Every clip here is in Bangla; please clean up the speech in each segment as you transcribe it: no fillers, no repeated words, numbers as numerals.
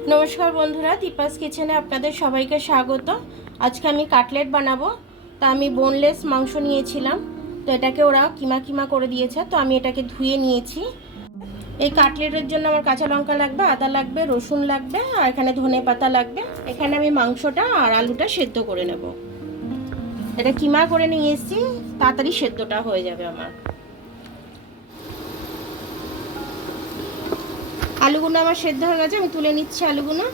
नमस्कार बंधुरा दीपास किचेने आपनादेर सबाइके स्वागत। आज के आमी काटलेट बानाबो। तो आमी बोनलेस मांस नियेछिलाम, तो एटाके ओरा किमा किमा करे दियेछे, तो आमी एटाके धुए नियेछि। এই কাটলেটের জন্য আমার কাঁচা লঙ্কা লাগবে, আদা লাগবে, রসুন লাগবে আর এখানে ধনে পাতা লাগবে। এখানে আমি মাংসটা আর আলুটা সেদ্ধ করে নেব। এটা কিমা করে নিয়ে এসেছি, তাড়াতাড়ি সেদ্ধটা হয়ে যাবে আমার। আলুগুলো আমার সেদ্ধ হয়ে গেছে, আমি তুলে নিচ্ছি আলুগুলো।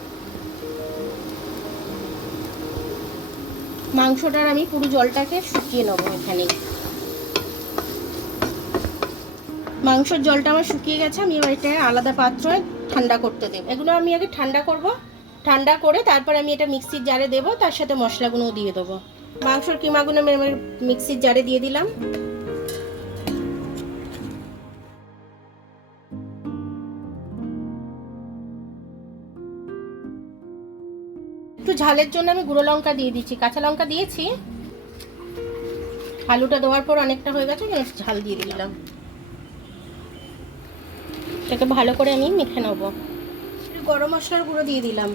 মাংসটার আমি পুরো জলটাকে শুকিয়ে নেব। এখানে মাংসের জলটা আমার শুকিয়ে গেছে, আমি এবার এটা আলাদা পাত্রে ঠান্ডা করতে দেব। এগুলো আমি আগে ঠান্ডা করব, ঠান্ডা করে তারপর আমি এটা মিক্সির জারে দেব, তার সাথে মশলাগুলোও দিয়ে দেবো। মাংসের কিমাগুলো আমি মিক্সির জারে দিয়ে দিলাম। একটু ঝালের জন্য আমি গুঁড়ো লঙ্কা দিয়ে দিচ্ছি, কাঁচা লঙ্কা দিয়েছি। আলুটা দেওয়ার পর অনেকটা হয়ে গেছে, ঝাল দিয়ে দিলাম। এটাকে ভালো করে আমি মেখে নেব। গরম মশলার গুঁড়ো দিয়ে দিলাম।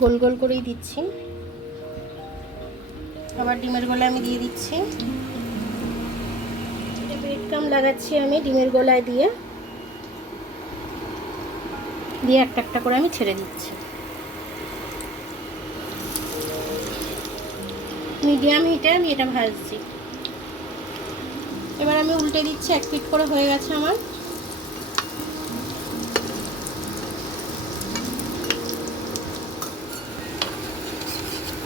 গোল গোল করেই দিচ্ছি। আবার ডিমের গোলা আমি দিয়ে দিচ্ছি। ব্রেড ক্রাম্ব লাগাচ্ছি আমি ডিমের গোলায় দিয়ে একটা একটা করে আমি ছেড়ে দিচ্ছি। মিডিয়াম হিটে আমি এটা ভাজছি। এবার আমি উল্টে দিচ্ছি, এক পিঠ করে হয়ে গেছে আমার।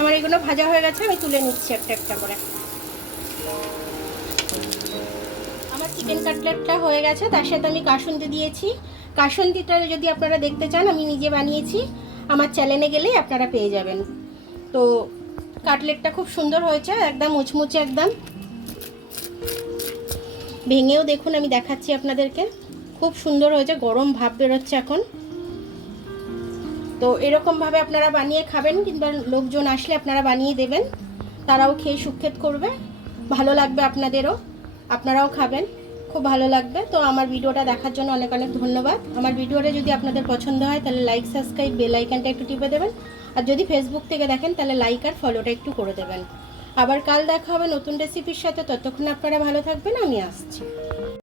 আমার এগুলো ভাজা হয়ে গেছে, আমি তুলে নিচ্ছি একটা একটা করে। আমার চিকেন কাটলেটটা হয়ে গেছে, তার সাথে আমি কাসুন্দি দিয়েছি। কাসুন্দিটা যদি আপনারা দেখতে চান, আমি নিজে বানিয়েছি, আমার চ্যানেলে গেলেই আপনারা পেয়ে যাবেন। তো কাটলেটটা খুব সুন্দর হয়েছে, একদম মুচমুচে, একদম ভেঙেও দেখুন, আমি দেখাচ্ছি আপনাদেরকে। খুব সুন্দর হয়েছে, গরম ভাব বেরোচ্ছে এখন। তো এরকমভাবে আপনারা বানিয়ে খাবেন, কিংবা লোকজন আসলে আপনারা বানিয়ে দেবেন, তারাও খেয়ে সুখ্যাত করবে, ভালো লাগবে আপনাদেরও, আপনারাও খাবেন, খুব ভালো লাগবে। তো আমার ভিডিওটা দেখার জন্য অনেক অনেক ধন্যবাদ। আমার ভিডিওটা যদি আপনাদের পছন্দ হয় তাহলে লাইক, সাবস্ক্রাইব, বেল আইকনটা একটু টিপে দেবেন। আর যদি ফেসবুক থেকে দেখেন তাহলে লাইক আর ফলোটা একটু করে দেবেন। আবার কাল দেখা হবে নতুন রেসিপির সাথে। ততক্ষণ আপনারা ভালো থাকবেন, আমি আসছি।